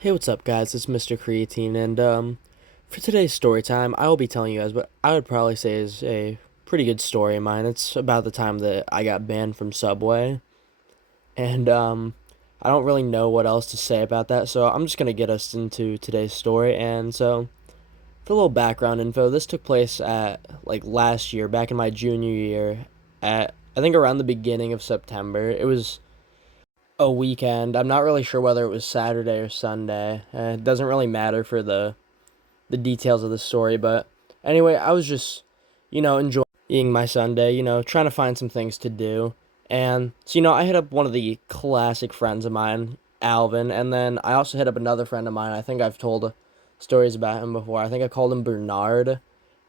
Hey, what's up, guys? It's Mr. Creatine, and for today's story time, I will be telling you guys what I would probably say is a pretty good story of mine. It's about the time that I got banned from Subway, and I don't really know what else to say about that, so I'm just gonna get us into today's story. And so, for a little background info, this took place at like last year, back in my junior year, at I think around the beginning of September. It was a weekend. I'm not really sure whether it was Saturday or Sunday. It doesn't really matter for the details of the story, but anyway, I was just, enjoying my Sunday, trying to find some things to do. And so, I hit up one of the classic friends of mine, Alvin, and then I also hit up another friend of mine. I think I've told stories about him before. I think I called him Bernard,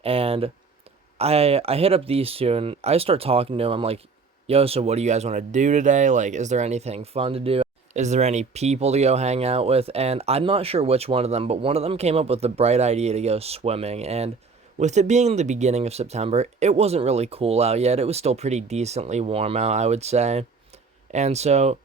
and I hit up these two and I start talking to him. I'm like, "Yo, so what do you guys want to do today? Like, is there anything fun to do? Is there any people to go hang out with?" And I'm not sure which one of them, but one of them came up with the bright idea to go swimming. And with it being the beginning of September, it wasn't really cool out yet. It was still pretty decently warm out, I would say. And so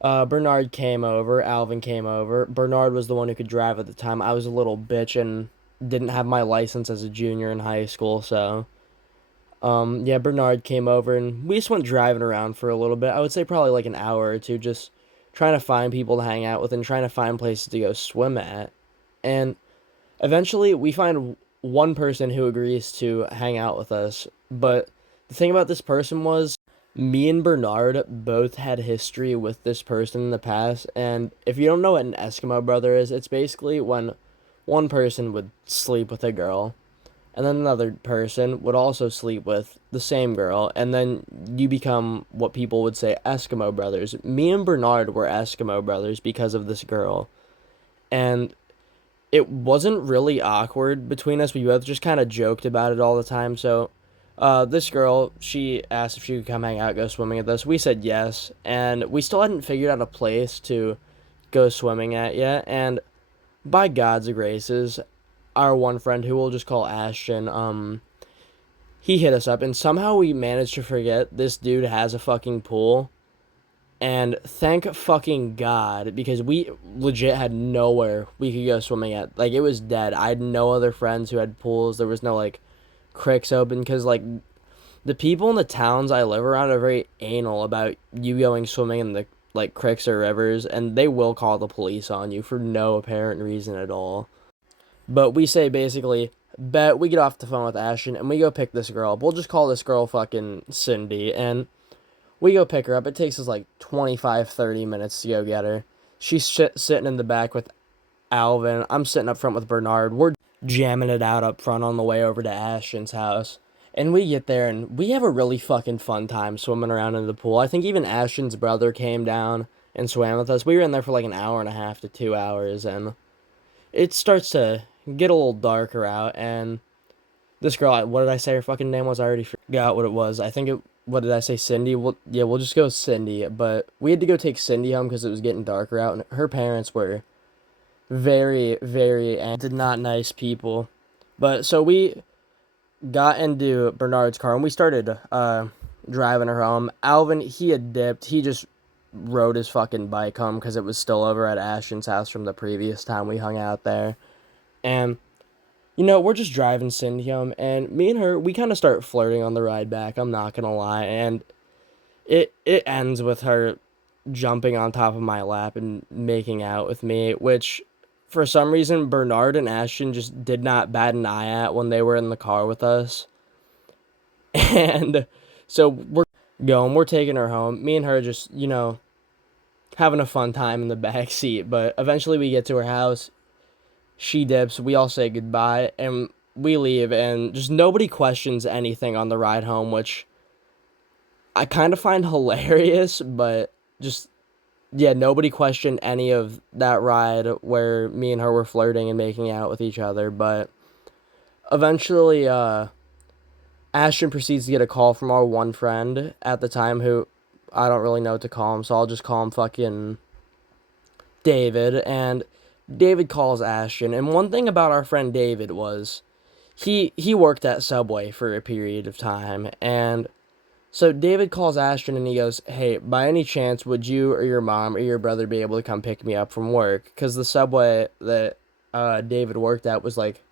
Bernard came over, Alvin came over. Bernard was the one who could drive at the time. I was a little bitch and didn't have my license as a junior in high school, so yeah, Bernard came over and we just went driving around for a little bit. I would say probably like an hour or two, just trying to find people to hang out with and trying to find places to go swim at. And eventually we find one person who agrees to hang out with us. But the thing about this person was me and Bernard both had history with this person in the past. And if you don't know what an Eskimo brother is, it's basically when one person would sleep with a girl and then another person would also sleep with the same girl, and then you become what people would say Eskimo brothers. Me and Bernard were Eskimo brothers because of this girl, and it wasn't really awkward between us. We both just kind of joked about it all the time. So, this girl, she asked if she could come hang out, go swimming with us. We said yes, and we still hadn't figured out a place to go swimming at yet, and by God's graces, our one friend who we'll just call Ashton, he hit us up and somehow we managed to forget this dude has a fucking pool. And thank fucking God, because we legit had nowhere we could go swimming at. Like, it was dead. I had no other friends who had pools. There was no, like, creeks open, because, like, the people in the towns I live around are very anal about you going swimming in the, like, creeks or rivers, and they will call the police on you for no apparent reason at all. But we say basically, bet we get off the phone with Ashton and we go pick this girl up. We'll just call this girl fucking Cindy. And we go pick her up. It takes us like 25-30 minutes to go get her. She's sitting in the back with Alvin. I'm sitting up front with Bernard. We're jamming it out up front on the way over to Ashton's house. And we get there and we have a really fucking fun time swimming around in the pool. I think even Ashton's brother came down and swam with us. We were in there for like an hour and a half to 2 hours, and it starts to get a little darker out. And this girl, what did I say her fucking name was? I already forgot what it was. I think it, what did I say, Cindy? Well, yeah, we'll just go with Cindy. But we had to go take Cindy home because it was getting darker out, and her parents were very, very, and did not nice people. But so we got into Bernard's car and we started driving her home. Alvin, he had dipped. He just rode his fucking bike home because it was still over at Ashton's house from the previous time we hung out there. And we're just driving Cindy home, and me and her, we kind of start flirting on the ride back. I'm not gonna lie, and it ends with her jumping on top of my lap and making out with me, which for some reason Bernard and Ashton just did not bat an eye at when they were in the car with us. And so we're taking her home. Me and her just having a fun time in the back seat. But eventually we get to her house. She dips, we all say goodbye, and we leave, and just nobody questions anything on the ride home, which I kind of find hilarious, but just, yeah, nobody questioned any of that ride where me and her were flirting and making out with each other. But eventually, Ashton proceeds to get a call from our one friend at the time who I don't really know what to call him, so I'll just call him fucking David. And David calls Ashton, and one thing about our friend David was he worked at Subway for a period of time, and So David calls Ashton and he goes, "Hey, by any chance, would you or your mom or your brother be able to come pick me up from work? Because the subway that David worked at was like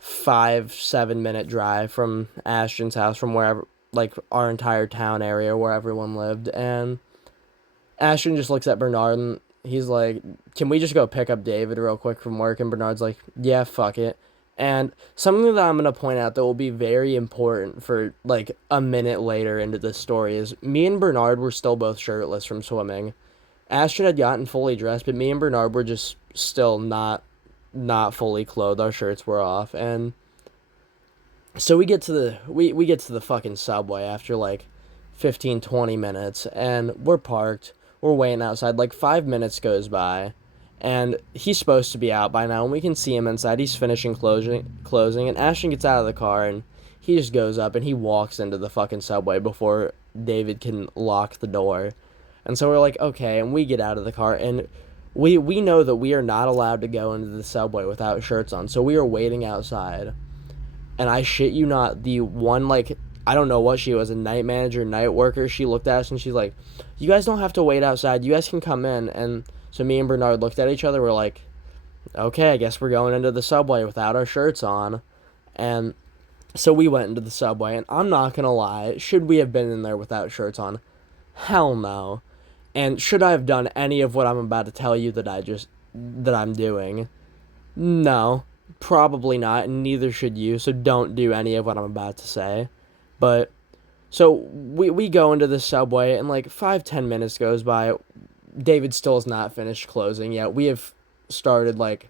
5-7 minute drive from Ashton's house, from wherever, like our entire town area where everyone lived." And Ashton just looks at Bernard and he's like, "Can we just go pick up David real quick from work?" And Bernard's like, "Yeah, fuck it." And something that I'm going to point out that will be very important for like a minute later into this story is me and Bernard were still both shirtless from swimming. Ashton had gotten fully dressed, but me and Bernard were just still not fully clothed. Our shirts were off. And so we get to the fucking subway after like 15-20 minutes, and we're parked. We're waiting outside. Like 5 minutes goes by, and he's supposed to be out by now, and we can see him inside. He's finishing closing, and Ashton gets out of the car, and he just goes up and he walks into the fucking subway before David can lock the door. And so we're like, okay, and we get out of the car, and we know that we are not allowed to go into the subway without shirts on. So we are waiting outside, and I shit you not, the one, like, I don't know what she was, a night manager, night worker, she looked at us and she's like, "You guys don't have to wait outside. You guys can come in." And so me and Bernard looked at each other. We're like, okay, I guess we're going into the subway without our shirts on. And so we went into the subway, and I'm not going to lie, should we have been in there without shirts on? Hell no. And should I have done any of what I'm about to tell you that I'm doing? No, probably not, and neither should you, so don't do any of what I'm about to say. But so we go into the subway, and like 5-10 minutes goes by. David still has not finished closing yet. We have started like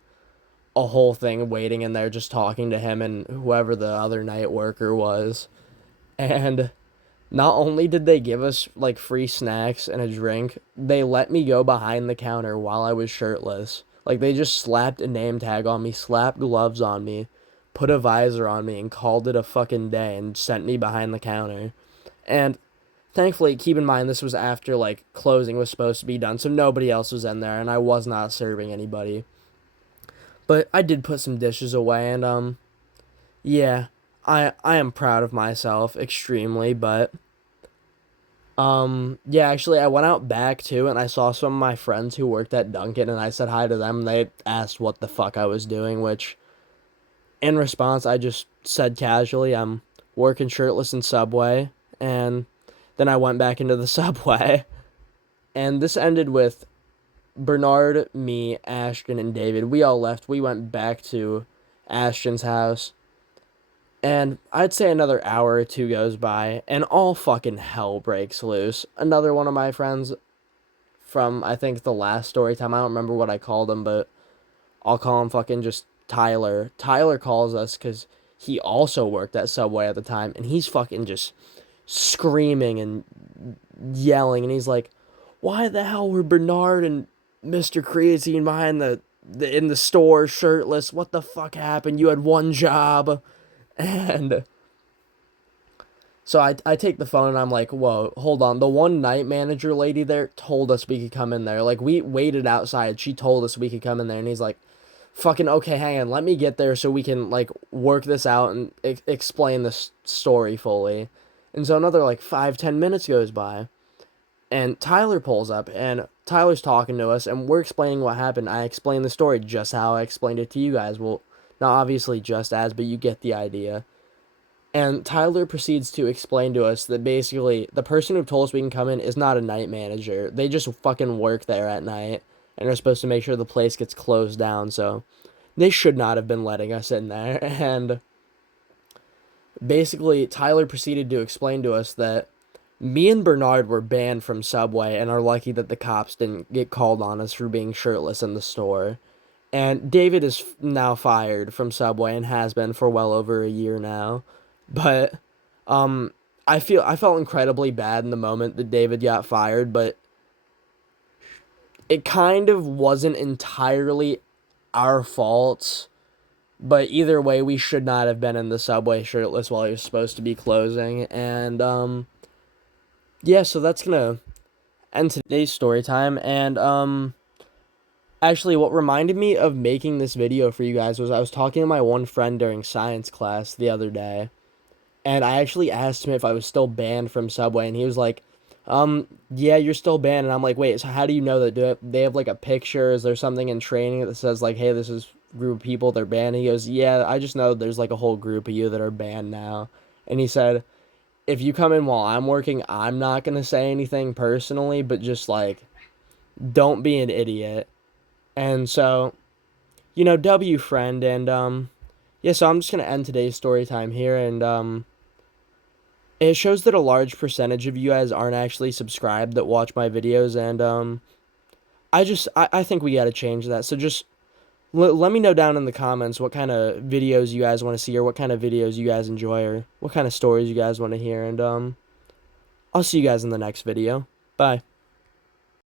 a whole thing waiting in there, just talking to him and whoever the other night worker was. And not only did they give us like free snacks and a drink, they let me go behind the counter while I was shirtless. Like they just slapped a name tag on me, slapped gloves on me, put a visor on me, and called it a fucking day and sent me behind the counter. And thankfully, keep in mind this was after like closing was supposed to be done, so nobody else was in there and I was not serving anybody. But I did put some dishes away, and yeah, I am proud of myself extremely. But yeah, actually I went out back too, and I saw some of my friends who worked at Dunkin', and I said hi to them. They asked what the fuck I was doing, which in response I just said casually, "I'm working shirtless in Subway." And then I went back into the Subway. And this ended with Bernard, me, Ashton, and David. We all left. We went back to Ashton's house. And I'd say another hour or two goes by, and all fucking hell breaks loose. Another one of my friends from, I think, the last story time, I don't remember what I called him, but I'll call him fucking just Tyler. Tyler calls us because he also worked at Subway at the time, and he's fucking just screaming and yelling, and he's like, "Why the hell were Bernard and Mr. Creatine behind the in the store shirtless? What the fuck happened? You had one job." And so I take the phone and I'm like, "Whoa, hold on. The one night manager lady there told us we could come in there. Like, we waited outside. She told us we could come in there." And he's like, "Fucking okay, hang on. Let me get there so we can, like, work this out and explain this story fully." And so another, like, 5-10 minutes goes by. And Tyler pulls up, and Tyler's talking to us, and we're explaining what happened. I explained the story just how I explained it to you guys. Well, not obviously just as, but you get the idea. And Tyler proceeds to explain to us that basically the person who told us we can come in is not a night manager. They just fucking work there at night and are supposed to make sure the place gets closed down. So they should not have been letting us in there. And basically, Tyler proceeded to explain to us that me and Bernard were banned from Subway and are lucky that the cops didn't get called on us for being shirtless in the store. And David is now fired from Subway and has been for well over a year now. But I felt incredibly bad in the moment that David got fired, but it kind of wasn't entirely our fault. But either way, we should not have been in the Subway shirtless while he was supposed to be closing. And yeah, so that's gonna end today's story time. And actually, what reminded me of making this video for you guys was I was talking to my one friend during science class the other day, And I actually asked him if I was still banned from Subway, and he was like, yeah, you're still banned. And I'm like, wait, so how do you know that? Do they have like a picture? Is there something in training that says like, hey, this is a group of people they're banned? And he goes, yeah, I just know there's like a whole group of you that are banned now. And he said, if you come in while I'm working, I'm not gonna say anything personally, but just like, don't be an idiot. And so, W friend, and yeah, so I'm just gonna end today's story time here, and it shows that a large percentage of you guys aren't actually subscribed that watch my videos, and I think we gotta change that. So just let me know down in the comments what kind of videos you guys want to see, or what kind of videos you guys enjoy, or what kind of stories you guys want to hear, and I'll see you guys in the next video. Bye.